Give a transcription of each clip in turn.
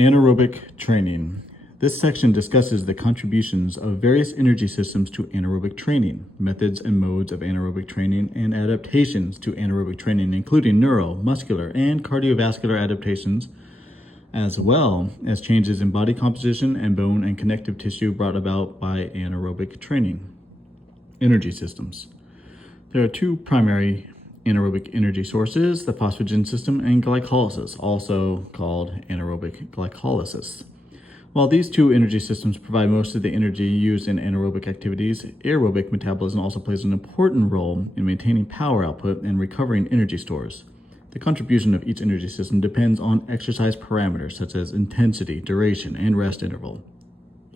Anaerobic training. This section discusses the contributions of various energy systems to anaerobic training, methods and modes of anaerobic training, and adaptations to anaerobic training, including neuro, muscular, and cardiovascular adaptations, as well as changes in body composition and bone and connective tissue brought about by anaerobic training. Energy systems. There are two primary anaerobic energy sources, the phosphagen system and glycolysis, also called anaerobic glycolysis. While these two energy systems provide most of the energy used in anaerobic activities, aerobic metabolism also plays an important role in maintaining power output and recovering energy stores. The contribution of each energy system depends on exercise parameters such as intensity, duration, and rest interval.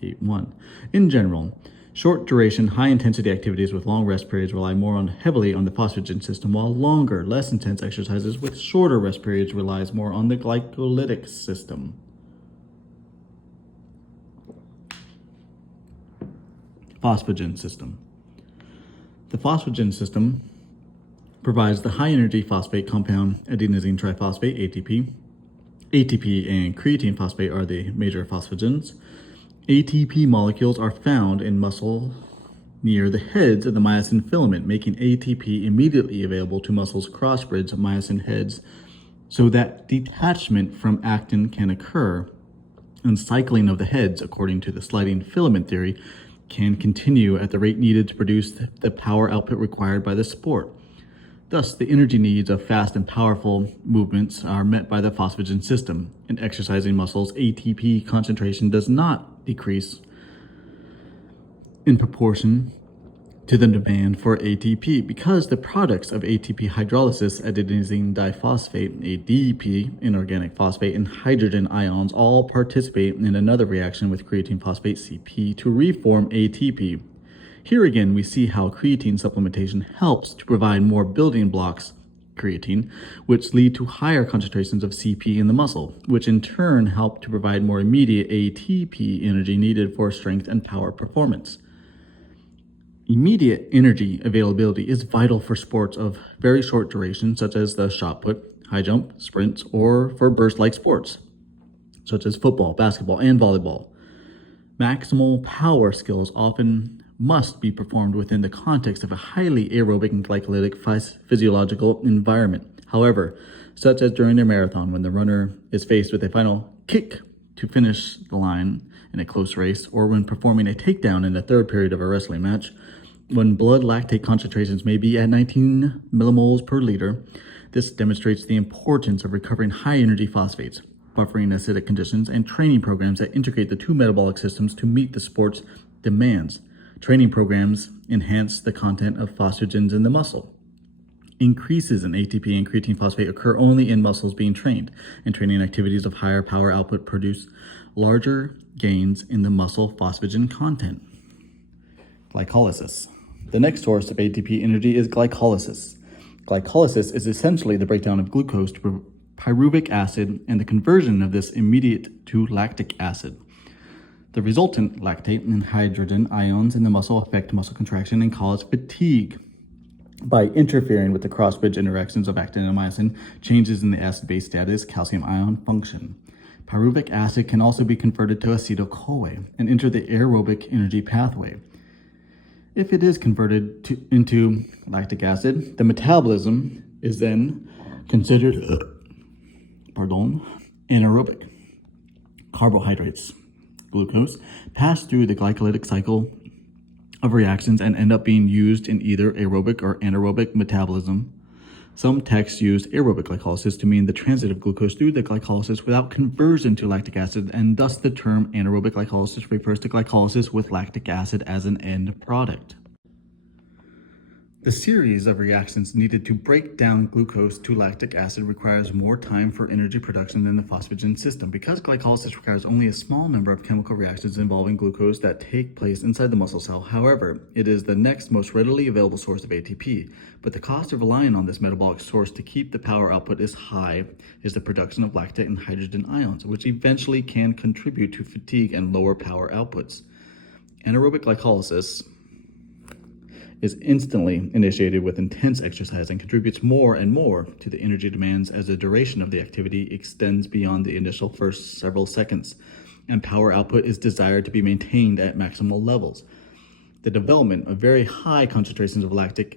8.1. In general, short duration, high intensity activities with long rest periods rely heavily on the phosphagen system, while longer, less intense exercises with shorter rest periods relies more on the glycolytic system. Phosphagen system. The phosphagen system provides the high energy phosphate compound adenosine triphosphate, ATP. ATP and creatine phosphate are the major phosphagens. ATP molecules are found in muscle near the heads of the myosin filament, making ATP immediately available to muscles cross-bridge myosin heads so that detachment from actin can occur, and cycling of the heads, according to the sliding filament theory, can continue at the rate needed to produce the power output required by the sport. Thus, the energy needs of fast and powerful movements are met by the phosphagen system. In exercising muscles, ATP concentration does not decrease in proportion to the demand for ATP because the products of ATP hydrolysis, adenosine diphosphate, ADP, inorganic phosphate, and hydrogen ions all participate in another reaction with creatine phosphate, CP, to reform ATP. Here again, we see how creatine supplementation helps to provide more building blocks, creatine, which lead to higher concentrations of CP in the muscle, which in turn help to provide more immediate ATP energy needed for strength and power performance. Immediate energy availability is vital for sports of very short duration, such as the shot put, high jump, sprints, or for burst-like sports, such as football, basketball, and volleyball. Maximal power skills often must be performed within the context of a highly aerobic and glycolytic physiological environment. However, such as during a marathon when the runner is faced with a final kick to finish the line in a close race, or when performing a takedown in the third period of a wrestling match, when blood lactate concentrations may be at 19 millimoles per liter, this demonstrates the importance of recovering high energy phosphates, buffering acidic conditions, and training programs that integrate the two metabolic systems to meet the sport's demands. Training programs enhance the content of phosphagens in the muscle. Increases in ATP and creatine phosphate occur only in muscles being trained, and training activities of higher power output produce larger gains in the muscle phosphagen content. Glycolysis. The next source of ATP energy is glycolysis. Glycolysis is essentially the breakdown of glucose to pyruvic acid and the conversion of this immediate to lactic acid. The resultant lactate and hydrogen ions in the muscle affect muscle contraction and cause fatigue. By interfering with the cross-bridge interactions of actin and myosin, changes in the acid-base status, calcium ion function. Pyruvic acid can also be converted to acetyl-CoA and enter the aerobic energy pathway. If it is converted into lactic acid, the metabolism is then considered anaerobic. Carbohydrates, glucose, pass through the glycolytic cycle of reactions and end up being used in either aerobic or anaerobic metabolism. Some texts use aerobic glycolysis to mean the transit of glucose through the glycolysis without conversion to lactic acid, and thus the term anaerobic glycolysis refers to glycolysis with lactic acid as an end product. The series of reactions needed to break down glucose to lactic acid requires more time for energy production than the phosphagen system, because glycolysis requires only a small number of chemical reactions involving glucose that take place inside the muscle cell. However, it is the next most readily available source of ATP, but the cost of relying on this metabolic source to keep the power output is high is the production of lactate and hydrogen ions, which eventually can contribute to fatigue and lower power outputs. Anaerobic glycolysis is instantly initiated with intense exercise and contributes more and more to the energy demands as the duration of the activity extends beyond the initial first several seconds, and power output is desired to be maintained at maximal levels. The development of very high concentrations of lactate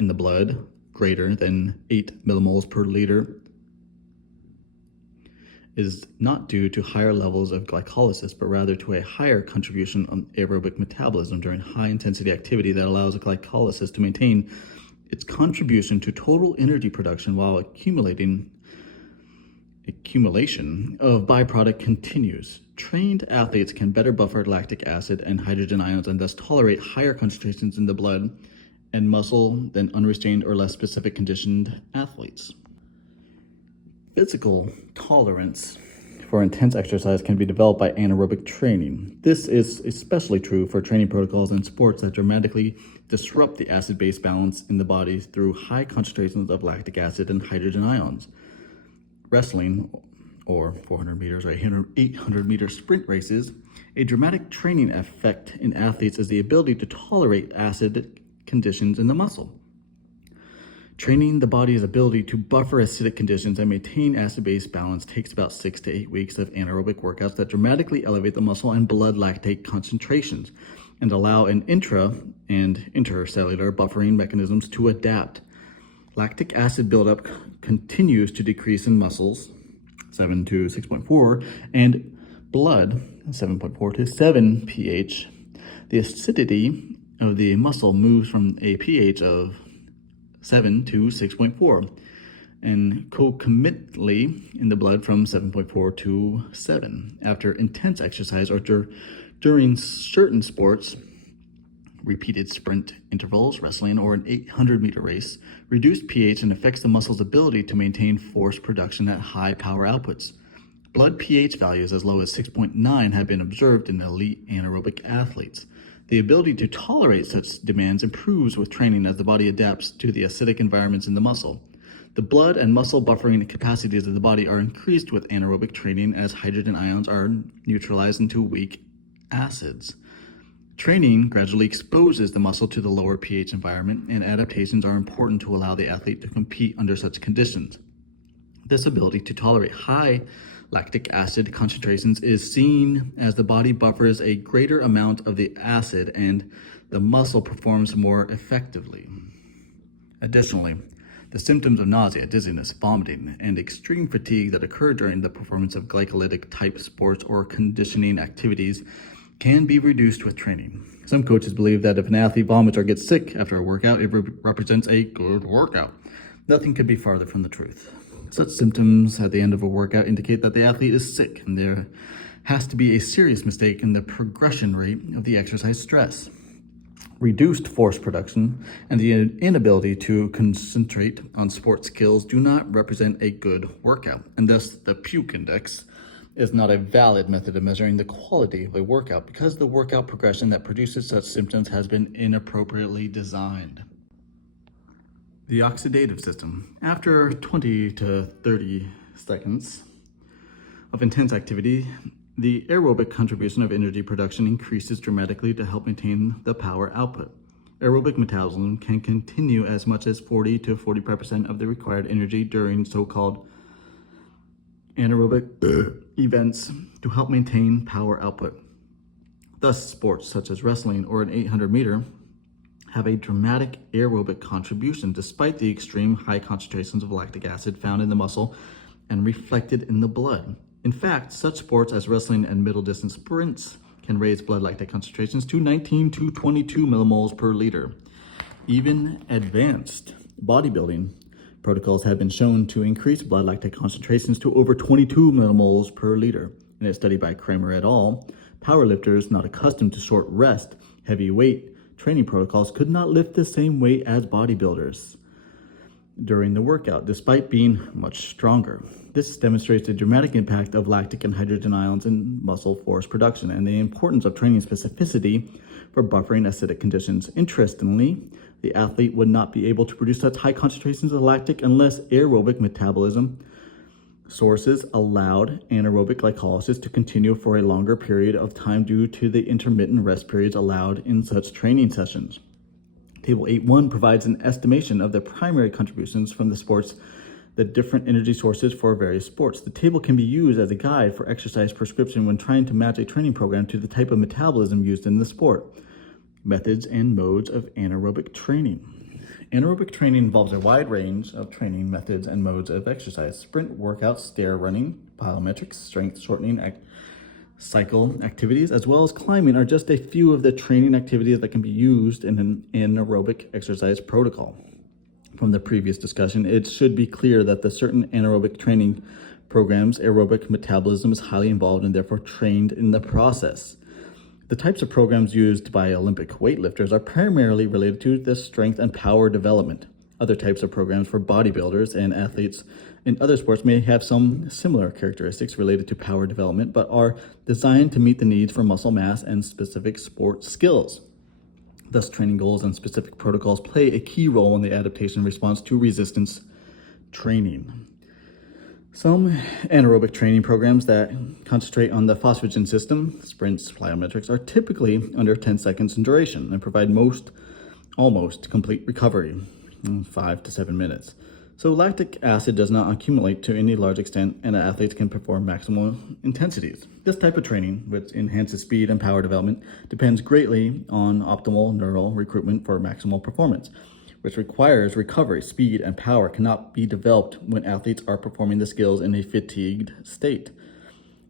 in the blood, greater than 8 millimoles per liter, is not due to higher levels of glycolysis, but rather to a higher contribution on aerobic metabolism during high-intensity activity that allows glycolysis to maintain its contribution to total energy production while accumulation of byproduct continues. Trained athletes can better buffer lactic acid and hydrogen ions and thus tolerate higher concentrations in the blood and muscle than unrestrained or less specific conditioned athletes. Physical tolerance for intense exercise can be developed by anaerobic training. This is especially true for training protocols in sports that dramatically disrupt the acid-base balance in the body through high concentrations of lactic acid and hydrogen ions. Wrestling, or 400 meters or 800-meter sprint races, a dramatic training effect in athletes is the ability to tolerate acid conditions in the muscle. Training the body's ability to buffer acidic conditions and maintain acid-base balance takes about 6 to 8 weeks of anaerobic workouts that dramatically elevate the muscle and blood lactate concentrations and allow an intra- and intercellular buffering mechanisms to adapt. Lactic acid buildup continues to decrease in muscles, 7 to 6.4, and blood, 7.4 to 7 pH. The acidity of the muscle moves from a pH of 7 to 6.4, and concomitantly in the blood from 7.4 to 7. After intense exercise or during certain sports, repeated sprint intervals, wrestling, or an 800-meter race, reduced pH and affects the muscle's ability to maintain force production at high power outputs. Blood pH values as low as 6.9 have been observed in elite anaerobic athletes. The ability to tolerate such demands improves with training as the body adapts to the acidic environments in the muscle. The blood and muscle buffering capacities of the body are increased with anaerobic training as hydrogen ions are neutralized into weak acids. Training gradually exposes the muscle to the lower pH environment, and adaptations are important to allow the athlete to compete under such conditions. This ability to tolerate high lactic acid concentrations is seen as the body buffers a greater amount of the acid and the muscle performs more effectively. Additionally, the symptoms of nausea, dizziness, vomiting, and extreme fatigue that occur during the performance of glycolytic type sports or conditioning activities can be reduced with training. Some coaches believe that if an athlete vomits or gets sick after a workout, it represents a good workout. Nothing could be farther from the truth. Such symptoms at the end of a workout indicate that the athlete is sick, and there has to be a serious mistake in the progression rate of the exercise stress. Reduced force production and the inability to concentrate on sport skills do not represent a good workout, and thus the puke index is not a valid method of measuring the quality of a workout because the workout progression that produces such symptoms has been inappropriately designed. The oxidative system. After 20 to 30 seconds of intense activity, the aerobic contribution of energy production increases dramatically to help maintain the power output. Aerobic metabolism can continue as much as 40 to 45% of the required energy during so-called anaerobic events to help maintain power output. Thus, sports such as wrestling or an 800-meter have a dramatic aerobic contribution despite the extreme high concentrations of lactic acid found in the muscle and reflected in the blood. In fact, such sports as wrestling and middle distance sprints can raise blood lactate concentrations to 19 to 22 millimoles per liter. Even advanced bodybuilding protocols have been shown to increase blood lactate concentrations to over 22 millimoles per liter. In a study by Kramer et al., powerlifters not accustomed to short rest, heavy weight training protocols could not lift the same weight as bodybuilders during the workout, despite being much stronger. This demonstrates the dramatic impact of lactic and hydrogen ions in muscle force production and the importance of training specificity for buffering acidic conditions. Interestingly, the athlete would not be able to produce such high concentrations of lactic unless aerobic metabolism sources allowed anaerobic glycolysis to continue for a longer period of time due to the intermittent rest periods allowed in such training sessions. Table 8.1 provides an estimation of the primary contributions from the different energy sources for various sports. The table can be used as a guide for exercise prescription when trying to match a training program to the type of metabolism used in the sport. Methods and modes of anaerobic training. Anaerobic training involves a wide range of training methods and modes of exercise. Sprint workouts, stair running, plyometrics, strength shortening, cycle activities, as well as climbing are just a few of the training activities that can be used in an anaerobic exercise protocol. From the previous discussion, it should be clear that the certain anaerobic training programs, aerobic metabolism is highly involved and therefore trained in the process. The types of programs used by Olympic weightlifters are primarily related to the strength and power development. Other types of programs for bodybuilders and athletes in other sports may have some similar characteristics related to power development, but are designed to meet the needs for muscle mass and specific sport skills. Thus, training goals and specific protocols play a key role in the adaptation response to resistance training. Some anaerobic training programs that concentrate on the phosphagen system, sprints, plyometrics, are typically under 10 seconds in duration and provide almost complete recovery in 5 to 7 minutes. So lactic acid does not accumulate to any large extent, and athletes can perform maximal intensities. This type of training, which enhances speed and power development, depends greatly on optimal neural recruitment for maximal performance, which requires recovery. Speed and power cannot be developed when athletes are performing the skills in a fatigued state.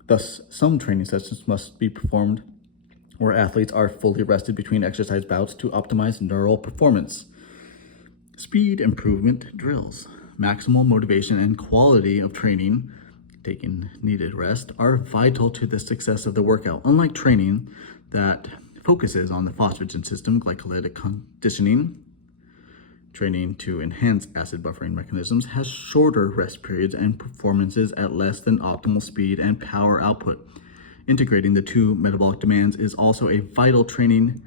Thus, some training sessions must be performed where athletes are fully rested between exercise bouts to optimize neural performance. Speed improvement drills. Maximal motivation and quality of training, taking needed rest, are vital to the success of the workout. Unlike training that focuses on the phosphagen system, glycolytic conditioning, training to enhance acid buffering mechanisms has shorter rest periods and performances at less than optimal speed and power output. Integrating the two metabolic demands is also a vital training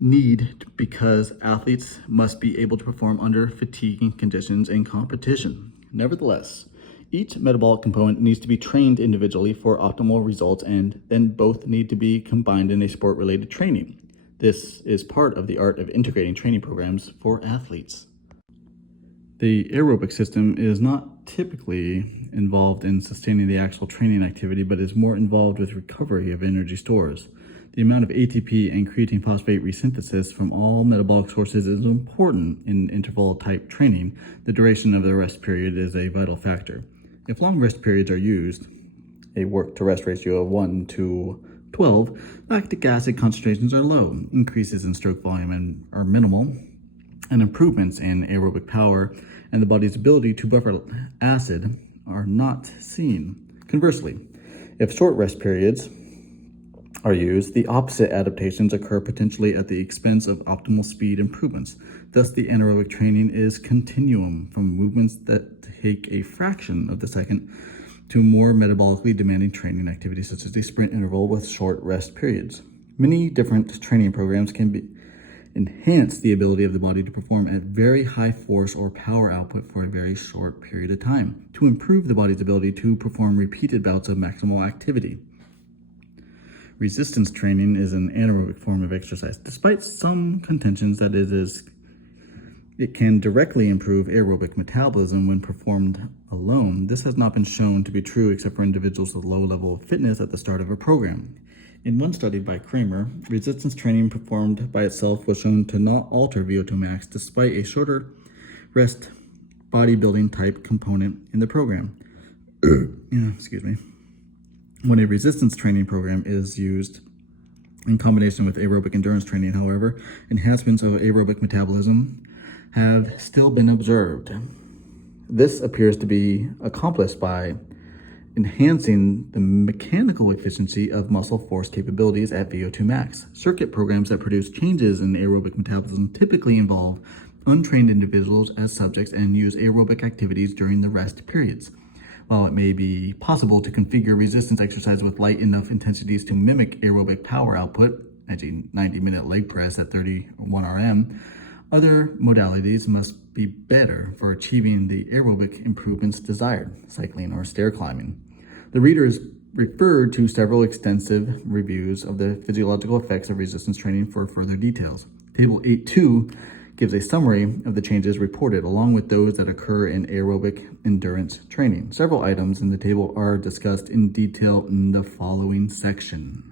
need because athletes must be able to perform under fatiguing conditions in competition. Nevertheless, each metabolic component needs to be trained individually for optimal results, and then both need to be combined in a sport-related training. This is part of the art of integrating training programs for athletes. The aerobic system is not typically involved in sustaining the actual training activity, but is more involved with recovery of energy stores. The amount of ATP and creatine phosphate resynthesis from all metabolic sources is important in interval-type training. The duration of the rest period is a vital factor. If long rest periods are used, a work-to-rest ratio of 1 to 12, lactic acid concentrations are low, increases in stroke volume are minimal, and improvements in aerobic power and the body's ability to buffer acid are not seen. Conversely, if short rest periods are used, the opposite adaptations occur potentially at the expense of optimal speed improvements. Thus, the anaerobic training is continuum from movements that take a fraction of the second to more metabolically demanding training activities such as the sprint interval with short rest periods. Many different training programs can enhance the ability of the body to perform at very high force or power output for a very short period of time to improve the body's ability to perform repeated bouts of maximal activity. Resistance training is an anaerobic form of exercise. Despite some contentions that it can directly improve aerobic metabolism when performed alone, this has not been shown to be true except for individuals with low level of fitness at the start of a program. In one study by Kramer, resistance training performed by itself was shown to not alter VO2 max despite a shorter rest bodybuilding type component in the program. Excuse me. When a resistance training program is used in combination with aerobic endurance training, however, enhancements of aerobic metabolism have still been observed. This appears to be accomplished by enhancing the mechanical efficiency of muscle force capabilities at VO2 max. Circuit programs that produce changes in aerobic metabolism typically involve untrained individuals as subjects and use aerobic activities during the rest periods. While it may be possible to configure resistance exercise with light enough intensities to mimic aerobic power output, e.g. 90-minute leg press at 31 RM, Other modalities must be better for achieving the aerobic improvements desired, cycling or stair climbing. The reader is referred to several extensive reviews of the physiological effects of resistance training for further details. Table 8.2 gives a summary of the changes reported, along with those that occur in aerobic endurance training. Several items in the table are discussed in detail in the following section.